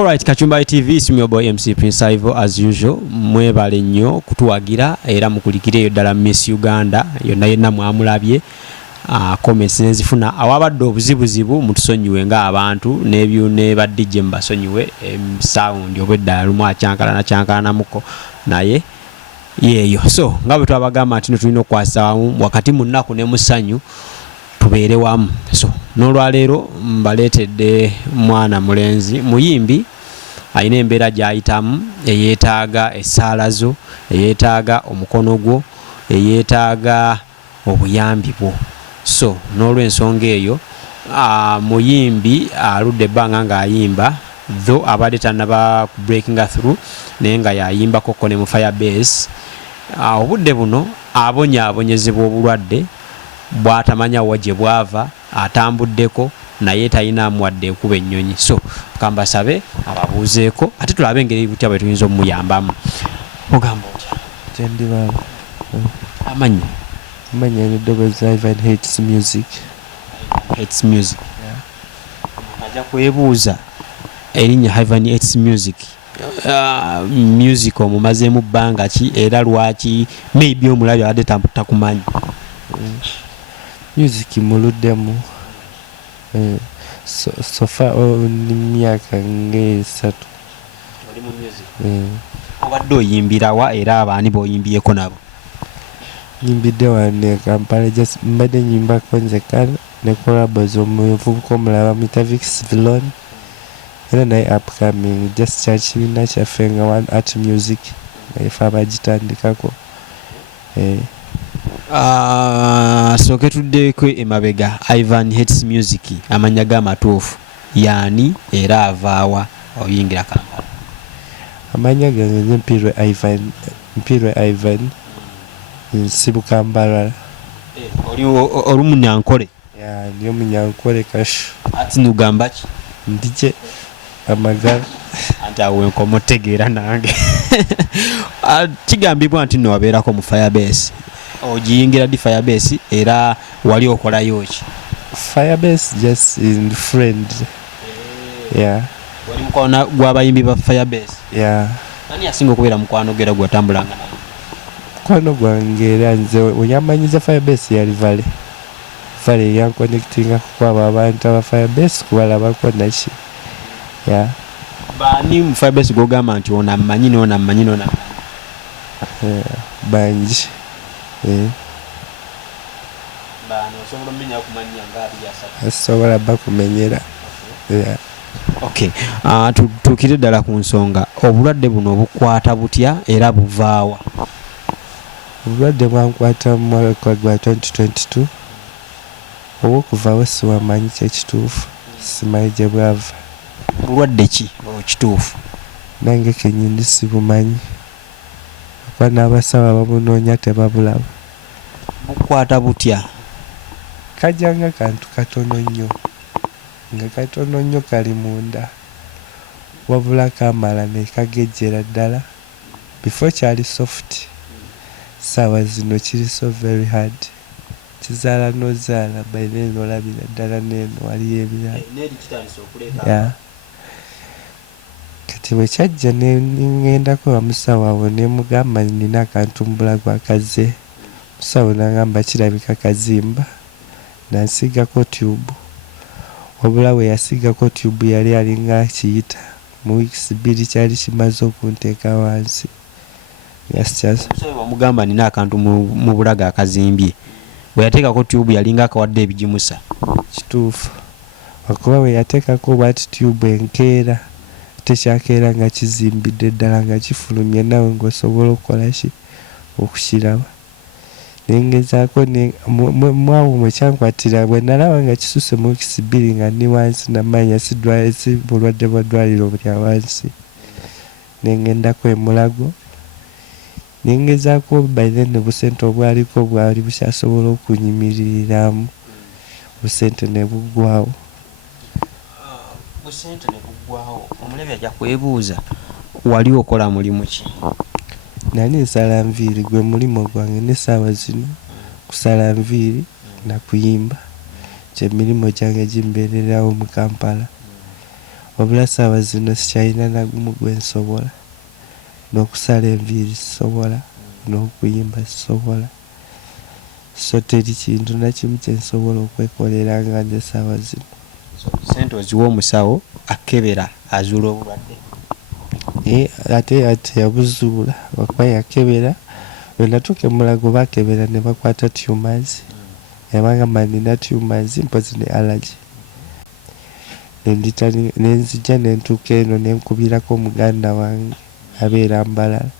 Alright, Kachumba TV, it's your boy MC Prince Ivo as usual. Mwebale nnyo kutuwagira era mukulikire ddala Miss Uganda yonna yenna mwamulabye. Comments nezifuna awabadde obuzibuzibu mutusonyiwe nga abantu n'ebyune ba DJ mbasonyiwe sound obwedda lumu acyankala muko naye yeyo. So nga bwe twabagamba nti tulina okwasa wakati mu nnaku ne musanyu tubeere wamu. So n'olwaleero mbaleetedde mwana mulenzi muyimbi ayina embeera gy'ayitamu eyeetaaga essaala zo, eyeetaaga omukono gwo, eyeetaaga obuyambi bwo. So n'olw'ensonga eyo muyimbi aludde ebbanga ng'ayimba though abadde tannaba breaking through naye nga yayimba koko ne mu Firebase. Obudde buno abonyaabonyezebwa obulwadde bw'atamanya wa gye bwava atambuddeko naye talinamu wadde ekuba ennyonyi. So kambasabe ababuuzeeko ate tulabe engeri butya bwe tuyinza omuyambamu. Ogamba otya? Jendi baba. Amanyi? Manya ni Dobbs Ivan hates music. Hates music. Yeah. Ajja kwebuuza erinnya Ivan hates music. Music omumazeemu bbanga ki era lwaki maybe omulabye adde takumanyi. Music muluddemu. So far ni myaka ng'esatu. Oli mu music. Obadde oyimbira wa era abaani b'oyimbyeko nabo? Nyimbidde wane Kampala just mbadde nyimba konzeka ne collabs omuvubuka omulala bamuyita Vix Villon era naye upcoming just kyakibiina kyaffe nga One Art Music nga ife abagitandikako. Sooke tuddeko emabega Ivan hates music amanya g'amatuufu yaani era avaawa oyingira Kampala? Amanya gange nze Mpirwe Ivan nsibuka Mbarara. Oli Munyankole? Ndiyo Munyankole kashu. Ati nugamba ki? Ndije amagara. Anti awe nkomutegeera nange. Kigambibwa nti nno wabeerako mu Firebase. Ogiyingira di Firebase era wali okolayo ki? Firebase just in friend. Yeah. Wali mukwano gw'abayimbi ba Firebase? Yeah. Ani asinga okubeera mukwano gera gwatambulanga naye? Mukwano gwange era nze onyamanyiza Firebase yali Vale yanconnectinga kwabo abantu aba Firebase kubalabako naki. Yeah. Bani mu Firebase gogamba nti onammanyi n'onammanyi. Bangi. Bano osobola omenya kumanya ngaali yasatu. Asobola bakumenyera. Yeah. Okay. Tukire ddala ku nsonga obulwadde buno bukwata butya era buvaawa? Obulwadde bwankwata mu mwaka gwa 2022 obw'okuvaawo siwamanyi kyekituufu simanyi gye bwava. Bulwadde ki okituufu? Nange kenyini sibumanyi kuba n'abasawo ababunoonya tebabulaba. Bukwata butya? Kajjanga kantu katono nnyo nga katono nnyo kali munda wabula kamala ne kagejjera ddala before kyali soft sawa zino kiri so very hard kizaala nozaala by then olabira ddala neno waliyo ebirala. Kati bwe kyajja ngendako bamusawo awo ne mugamba nina akantu mu bulago akaze. Musawo n'agamba kirabika kazimba nansigako tube. Wabula we yasigako tube yali alinga akiyita mu weeks 2 kyali kimaze okunteeka wansi. Wamugamba nina akantu mu bulago akazimbye bwe yateekako tube yalinga akawadde ebigimusa. Kituufu wakuba we yateekako bwati tube enkeera tekyakeera nga kizimbidde ddala nga kifulumye nawe ng'osobola okukola ki okukiraba. Nengezaako mwawo mwe kyankwatira bwe nalaba nga kisuse mu weeks 2 nga ndi wansi namanya si bulwadde bwa ddwaliro buli awansi. Nengendako emulago nengezaako by then obusente obwaliko bwali bukyasobola okunyimiririramu obusente ne buggwawo. Busente ne buggwawo. Omulabi ajja kwebuuza wali okola mulimu ki? Nali nsala nviiri gwe mulimo gwange n'essaawa zino kusala nviiri na kuyimba. Kye milimo gyange gimbeererawo mu Kampala. wabula saawa zino sikyalina nagumu gwe nsobola n'okusala enviiri sisobola n'okuyimba sisobola so teri kintu nakimu kye nsobola okwekolera nga nze saawa zino. Sente oziwa omusawo akebera azuula obulwadde? Ate yabuzuula lwakuba yakebera we natuuka emulago bakebera ne bakwata tumors yabagamba nina tumors mpozi ne allergy nenzija nentuuka eno nenkubirako muganda wange abeera Mbalala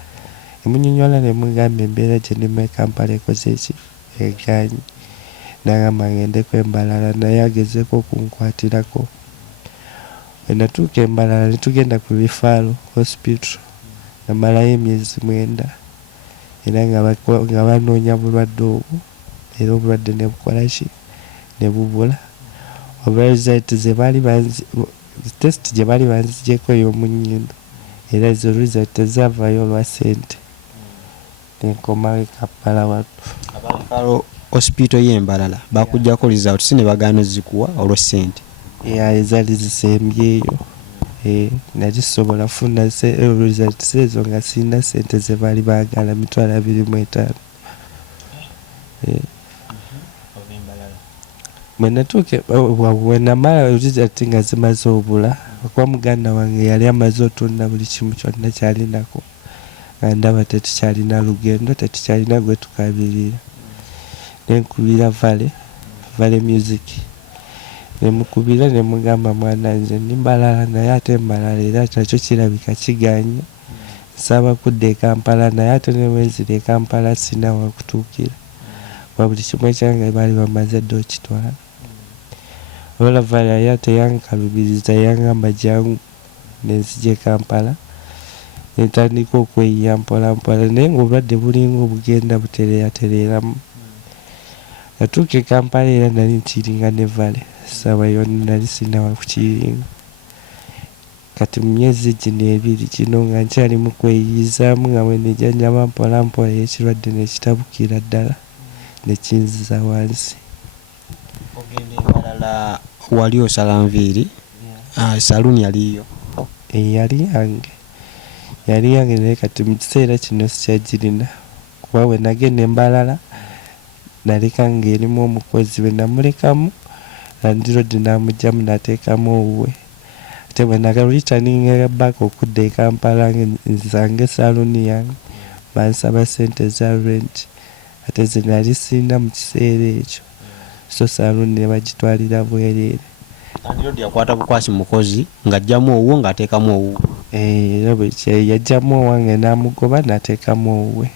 emunyonyola ne mugamba embeera gye ndimu e Kampala ekoze eki eganye nagamba ngendeko Mbalala naye agezeeko okunkwatirako. We natuuka Mbalala ne tugenda ku referral hospital namalayo emyezi 9 era nga banoonya bulwadde obwo era obulwadde ne bukola ki ne bubula. Obula result test gye baali banzigyeko ey'omunnyindo era ezo result tezaavaayo olwa ssente nenkomawo e Kampala wano. Referral hospital y'e Mbalala bakuggyako result si ne bagaana ozikuwa olwa ssente? Ezaali zisembyeyo nali sobola funa result ezo nga sirina ssente ze baali baagala 25,000. Bwe namala result nga zimaze obula okuba muganda wange yali amaze otunna buli kimu kyonna kyalinako nga ndaba tetukyalina lugendo tetukyalina gwe tukabirira nenkubira Vale music nemukubira nemugamba mwana nze ndi Mbalala naye ate Mbalala era nakyo kirabika kiganya nsaba kudda e Kampala naye ate ne wenzira e Kampala sina wakutuukira kwa buli kimu ekyange baali bamaze dde okitwala. Olwola Vale yali teyankalubiriza yangamba jangu nenzija e Kampala netandika okweyiya mpola mpola naye ng'obulwadde bulinga obugenda butereeratereeramu. Natuuka e Kampala era nali nkiringa ne Vale saawa yonna nali sirina wakukiringa kati mu myezi gino 2 kino nga nkyali mu kweyizaamu nga bwe nijjanjaba mpola mpola ekirwadde nekitabukira ddala nekinziza wansi. Ogenda e Mbalala wali osala nviiri saluuni yaliyo? Yali yange naye kati mu kiseera kino sikyagirina kuba we nagenda e Mbalala naleka ng'erimu omukozi we namulekamu landiroodi namugjamu nateekamu owuwe ate bwe nagalitaninga back okudda e Kampala nzange saluuni yange bansaba ssente za rent ate ze nali sirina mu kiseera ekyo so saluuni ne bagitwalira bwereere. Landiroodi yakwata bukwasi mukozi ng'ajjamu owuwo ng'ateekamu owuwo? Era bwe yajjamu owange namugoba nateekamu owuwe.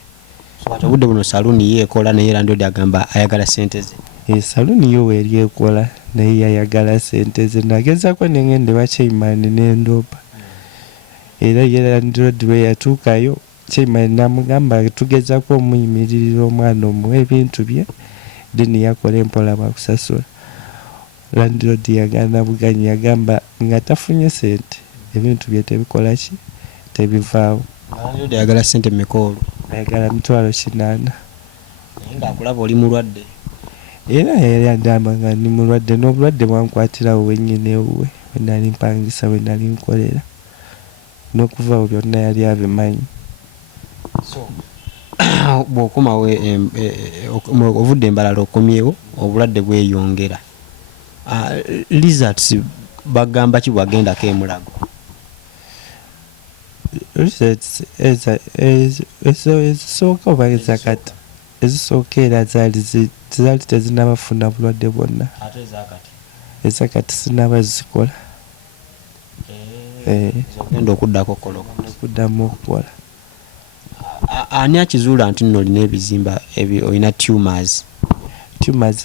Kati obudde buno saluuni yeekola naye landiroodi agamba ayagala ssente ze? Saluuni yo weeri ekola naye yayagala ssente ze nagezaako nengende wa Chairman nendopa era ye landiroodi bwe yatuukayo Chairman namugamba tugezaako omuyimiririra omwana omuwa ebintu bye then yakola empola bakusasula. Landiroodi yagaana buganyi yagamba nga tafunye ssente ebintu bye tebikola ki tebivaawo. Landiroodi ayagala ssente mmeka olwo? Ayagala 80,000. Naye ng'akulaba oli mulwadde? Era yali andamba nga ndi mulwadde n'obulwadde bwankwatirawo wennyini ewuwe we nali mpangisa we nali nkolera n'okuvaawo byonna yali abimanyi. Bw'okomawo ovudde Mbalala okomyewo obulwadde bweyongera results bagamba ki bwagendako emulago? Results ezisooka oba ezakati ezisooka era zaali tezinabafuna bulwadde bwonna ezakati sinaba zikola ogenda okuddako koloka okuddamu okukola. Ani akizuula nti nno olina ebizimba olina tumors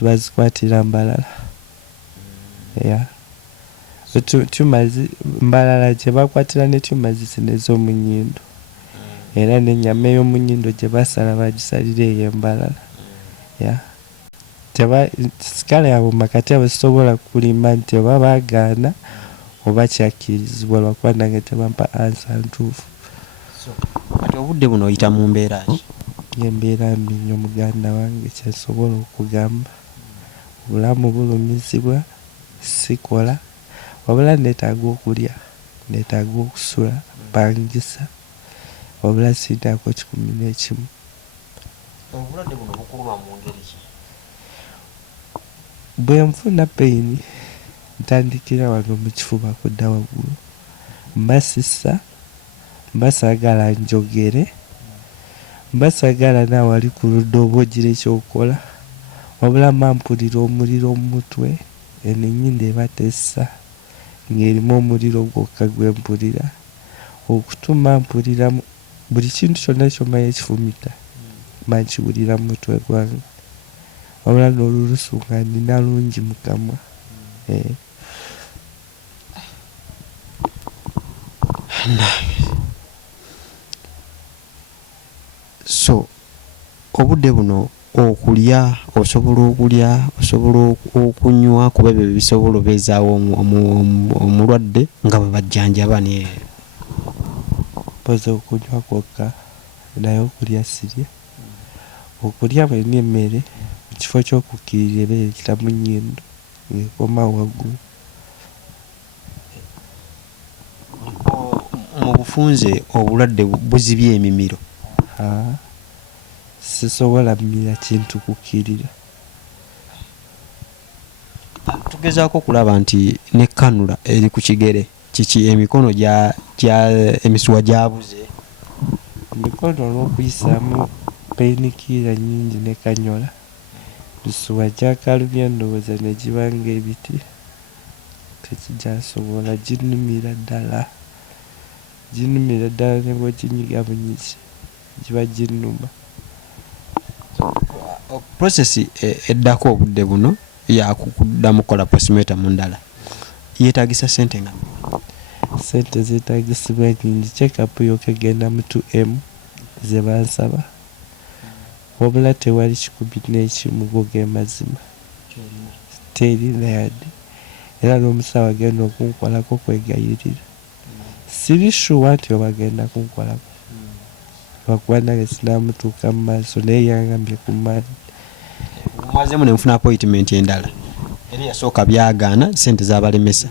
bazikwatira Mbalala? Tumors Mbalala gye bakwatira ne tumors zino ez'omunnyindo era n'ennyama ey'omunnyindo gye basala bagisalira eyo Mbalala. Sikala yabwe makati abo sisobola kulima nti oba baagaana oba kyakkirizibwa lwakuba nange tebampa ansa ntuufu. Kati obudde buno oyita mu mbeera ki? Embeera mbi nnyo muganda wange kyensobola okugamba obulamu bulumizibwa sikola wabula neetaaga okulya. neetaaga okusula pangisa wabula sinaako 11. obulwadde buno bukuluma mu ngeri ki? Bwe nfuna pain ntandikira wano mu kifuba kudda waggulu, mbasisa, mbasagala njogere, mbasagala naawe ali ku ludda oba ogira ekyokola, wabula mampulira omuliro mu mutwe, eno ennyindo eba tessa ng'erimu omuliro gwokka gwe mpulira, okutuma mpulira buli kintu kyonna kyomanya ekifumita mankiwulira mu mutwe gwange, wabula n'olulusu nga nina lungi mu kamwa. So obudde buno okulya osobola okunywa kuba ebyo bisobola obeezaawo omulwadde nga bwe bajjanjaba ne mpoza okunywa kwokka naye okulya sirya. Okulya bwe ndya emmere mu kifo ky'okukkirira eba eyita mu nnyindo ng'ekoma waggulu. mu bufunze obulwadde buzibye emimiro. Sisobola mmira kintu kukkirira. Tugezaako okulaba nti ne kanula eri ku kigere kiki emikono emisuwa gyabuze. Emikono olw'okuyisaamu painkiller nnyingi ne kanyola, lusuwa gyakalumya ndowooza ne giba ng'ebiti, tekigyasobola, ginnumira ddala ne bw'oginyiga bunyigi giba ginnuma. Process eddako obudde buno yakuddamu kukola postmortem mu ndala yeetaagisa ssente nga sente zeetaagisibwa nyingi. Check-up yokka egenda mu 2M ze bansaba, wabula tewali 11 go ge mazima teri nayadde, era n'omusawo agenda okunkolako kwegayirira. Siri sure nti obagenda kunkolako lwakuba nange sinamutuuka mu maaso naye yangambye ku maani. Mwazemu ne nfuna appointment endala eri yasooka byagaana sente z'abalemesa.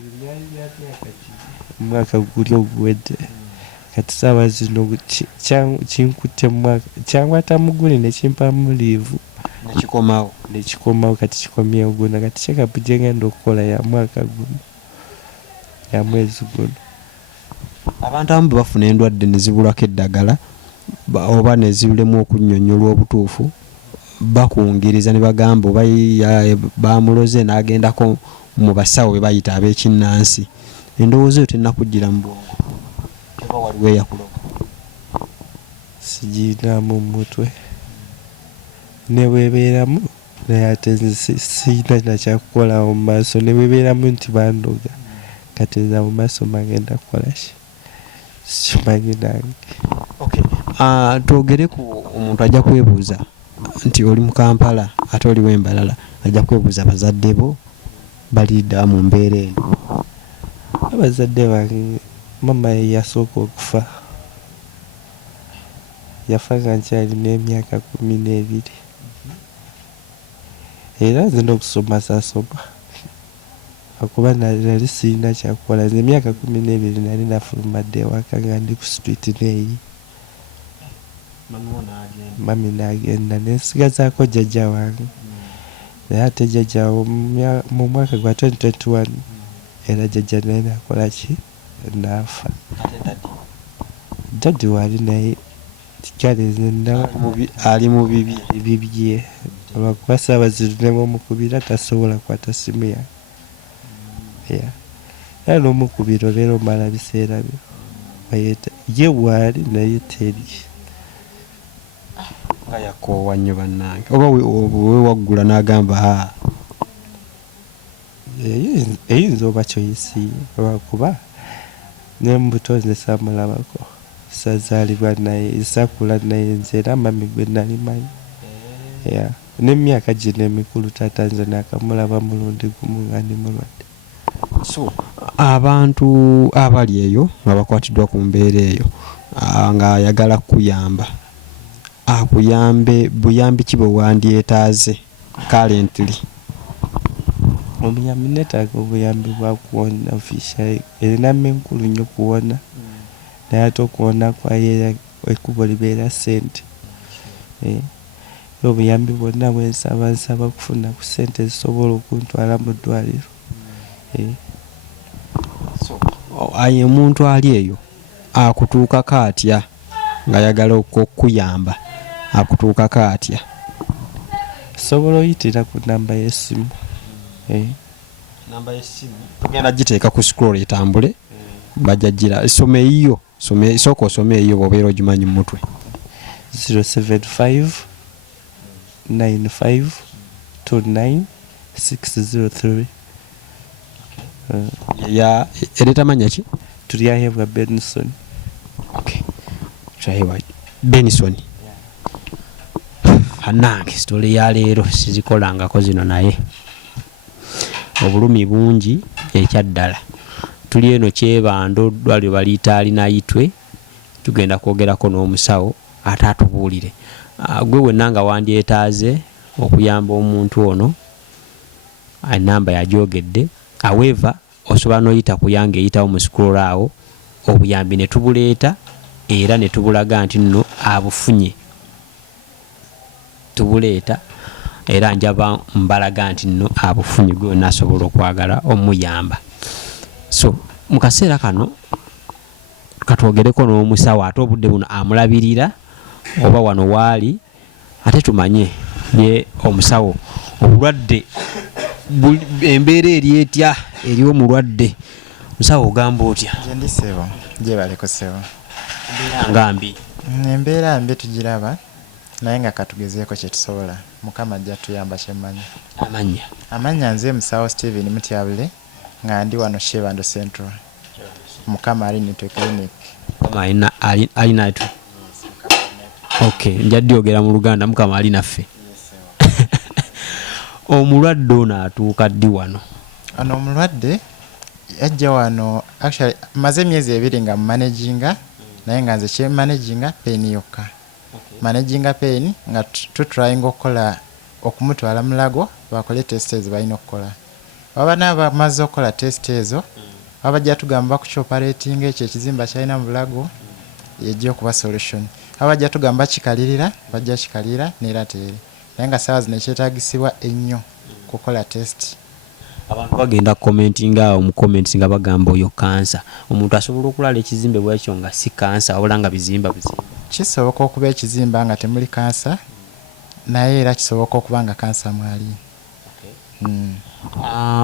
Omwaka guli oguwedde kati saawa zino kinkutte kyangwata muguni ne kimpamu liivu nekikomawo kati kikomyewo guno. Kati check-up gye ngenda okukola ya mwaka guno, ya mwezi guno. Abantu abamu bafuna endwadde ne zibulako eddagala oba ne zibulemu okunnyonnyolwa obutuufu, bakungiriza ne bagamba oba bamuloze n'agendako mu basawo be bayita ab'ekinnansi. Endowooza eyo tennakugira mu bwongo oba waliwo eyakuloga? Sigiinaamu mu mutwe ne bwebeeramu, naye ate siyina nakyakukola mu maaso. Ne bwebeeramu nti bandoga, kati nza mu maaso magenda kukola ki? Sikimanyi nange. Twogere ku omuntu ajja kwebuuza nti oli mu Kampala ate oliwo Embalala, ajja kwebuuza bazadde bo balidda mu mbeera eno. Abazadde bange mama ye yasooka okufa, yafa nga nkyalina emyaka 12 era nze n'okusoma saasoma akuba nali sirina kyakukola. Nze emyaka 12 nali nafulumadde ewaka nga ndi ku street neeyi. Mami n'agenda nensigazaako jjajja wange, naye ate jjajja mu mwaka gwa 2021 era jjajja naye nakola ki? Naafa. Daddy wali naye kale nze ali mu bibye olwakuba saawa zino ne bw'omukubira tasobola kukwata simu yange. Era n'omukubira obeera omala biseera byo ye waali naye teri. Nga yakoowa nnyo bannange oba we waggula n'agamba eyinza oba kyoyisiye olwakuba ne mu buto nze saamulabako, sazaalibwa naye, sakula naye nze era mami gwe nali manyi. N'emyaka gino emikulu taata nze naakamulaba mulundi gumu nga ndi mulwadde. So abantu abali eyo nga bakwatiddwa ku mbeera eyo nga ayagala kukuyamba, akuyambe buyambi ki bwe wandyetaaze currently? omuyambi neetaaga obuyambi bwa kuwona official erina enkulu nnyo kuwona naye ate okuwona kwayo ekkubo libeera ssente. Obuyambi bwonna nsaba kufuna ku ssente zisobola okuntwala mu ddwaliro. Aye omuntu ali eyo akutuukako atya ng'ayagala okukuyamba, akutuukako atya? Sobola oyitira ku namba y'essimu. Namba y'essimu tugenda giteeka ku scroll etambule, bajja gira some eyiyo, sooka osome eyiyo bw'obeera ogimanyi mu mutwe. 075 95 29 603. Ya ereta manya ki? Tulyayebwa Benson. Okay. Tulyayebwa Benson. Hanange story ya leero sizikolangako zino naye. Obulumi bungi ekyaddala. Tuli eno Kyebando ddwaliro baliita alinayitwe, tugenda kwogerako n'omusawo ate atubuulire. Gwe wenna nga wandyetaaze okuyamba omuntu ono, enamba yagyogedde. However, osobola n'oyita ku yange eyitawo mu scroll awo, obuyambi ne tubuleeta era ne tubulaga nti nno abufunye. Tubuleeta era njaba mbalaga nti nno abufunye gwe nasobola okwagala omuyamba. So mu kaseera kano katwogereko n'omusawo ate obudde buno amulabirira oba wano waali ate tumanye ye omusawo obulwadde embeera eri etya eri omulwadde. Musawo ogamba otya? Ndi ssebo, gyebaleko ssebo. Nga mbi? Embeera mbi tugiraba naye nga katugezeeko kye tusobola. Mukama ajja tuyamba kyemmanyi. Amanya nze musawo Steven Mutyabule nga ndi wano Kyebando Central. Mukama ali netwe clinic. Mukama ali natwe. Okay, njadde ogera mu Luganda Mukama ali naffe. Omulwadde ono atuuka ddi wano? Ano omulwadde yajja wano actually maze emyezi 2 nga managinga naye nga nze kye managinga pain yokka. Managinga pain nga tutrying okukola okumutwala mulago bakole test ezo balina okukola. Baba naba maze okukola test ezo abajja tugamba kukyoperating ekyo ekizimba kyalina mu bulago yejja okuba solution. Abajja tugamba kikalirira bajja kikalira neera tere. Naye nga sawa zino ekyetaagisibwa ennyo kukola test. Abantu bagenda commenting awo mu comments nga bagamba oyo kansa. Omuntu asobola okulala ekizimbe bwekyo nga si kansa wabula nga bizimba. Kisoboka okuba ekizimba nga temuli kansa naye era kisoboka okuba nga kansa mwali.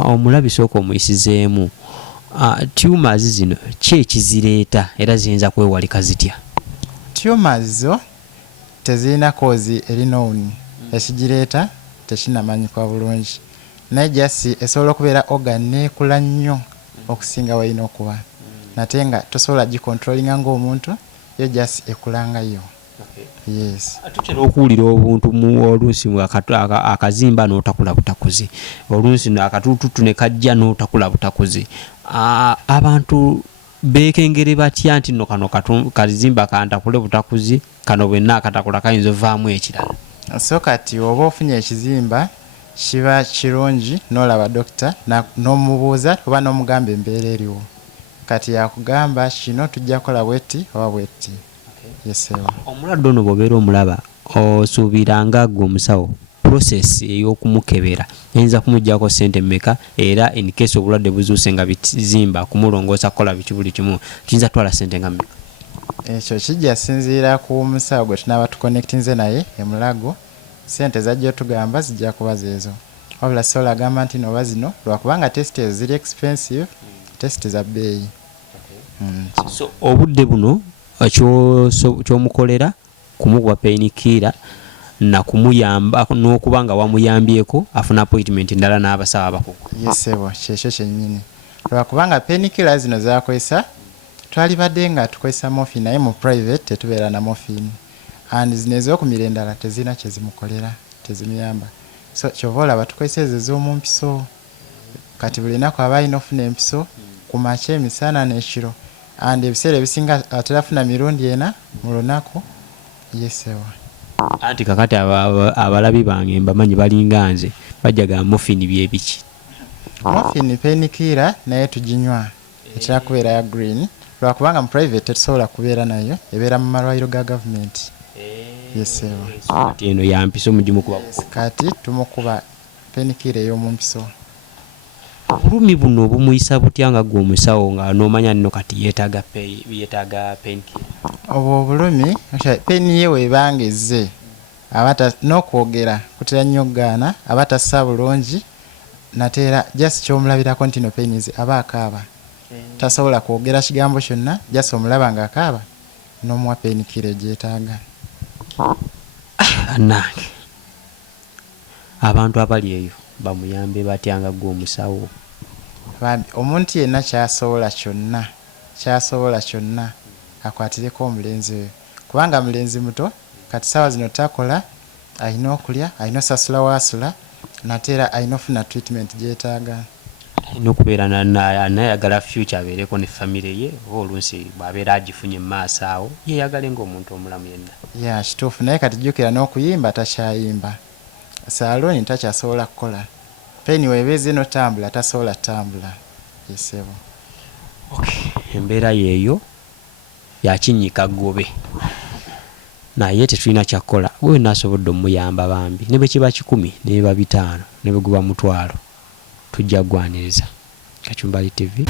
Omulabi sooka omuyisizeemu. Tumors zino ki ekizireeta era ziyinza kwewalika zitya? Tumors zo tezirina kozi eri known. Ekigireeta tekinamanyikwa bulungi. Naye jasi esobola okubeera organ neekula nnyo okusinga walina okuba. Nate nga tosobola gicontrollinga ng'omuntu yo jasi ekulanga yo. Yes. Tutera okuwulira obuntu mu oluusi akazimba n'otakula butakuzi. Oluusi akatututu ne kajja n'otakula butakuzi. Abantu beekengere batya nti nno kano kazimba kantakule butakuzi kano bwenna akatakula kayinza ovaamu ekirala? So kati oba ofunye ekizimba kiba kirungi n'olaba dokita n'omubuuza oba n'omugamba embeera eriwo. Kati yakugamba kino tujja kukola bwetti oba bwetti. Yesewa. Omulwadde ono bw'obeera omulaba osuubiranga ggwe omusawo process ey'okumukebera eyinza kumuggyako ssente mmeka era in case obulwadde buzuuse nga bizimba kumulongoosa kukola biki buli kimu kiyinza twala ssente nga mmeka? Ekyo kijja sinziira ku musawo gwe tunaaba tuconnectinze naye emulago. Ssente zajja tugamba zijja kuba zeezo. Wabula sola agamba nti noba zino lwakubanga test ezo ziri expensive, test za bbeeyi. So obudde buno ky'omukolera kumukuba painkiller na kumuyamba n'okuba nga wamuyambyeko afuna appointment endala n'abasawo abakugu. Yesebo kyekyo kyennyini. Lwakubanga painkiller zino zakozesa twalibadde nga tukozesa morphine naye mu private tetubeera na morphine. And zino ez'okumira endala tezirina kye zimukolera, tezimuyamba. So kyova olaba tukozesa ezo ez'omumpiso. Kati buli lunaku aba alina ofuna empiso ku makya emisana n'ekiro. And ebiseera ebisinga atera afuna mirundi 4 mu lunaku. Yesewa. Anti kakati abalabi bange mbamanyi balinga nze bajjaga morphine bye biki? morphine painkiller naye tuginywa etera kubeera ya green lwakubanga mu private tetusobola kubeera nayo ebeera mu malwaliro ga gavumenti. Kati eno yampiso mugimu kuba kati tumukuba painkiller ey'omumpiso. obulumi buno obumuyisa butya nga gwe omusawo nga n'omanya nno kati yeetaaga painkiller? obwo obulumi pain ye weebanga ezze n'okwogera kutera nnyo okugaana aba tassa bulungi nateera just kyomulabirako nti no pain aba akaaba tasobola kwogera kigambo kyonna just omulaba nga akaaba n'omuwa painkiller gyetaaga. Bannange abantu abali eyo bamuyambe batya nga gwe omusawo? Omuntu yenna kyasobola kyonna akwatireko omulenzi oyo kubanga mulenzi muto kati sawa zino takola, alina okulya, alina osasula waasula nateera alina ofuna treatment gyetaaga. alina okubeera nayagala future abeereko ne famire ye oba oluusi bw'abeera agifunye mu maaso awo yeeyagale ng'omuntu omulamu yenna. Kituufu naye kati jjukira n'okuyimba takyayimba, saaloni takyasobola kukola, peni weebeeze notambula tasobola tambula. Yesebo embeera yeeyo yakinnyika ggobe naye tetulina kyakukola. Bwe naasobodde omuyamba bambi ne bwe kiba 10 ne biba 5 ne bwe guba 1,000 tujja kugwaniriza. Kachumbali TV.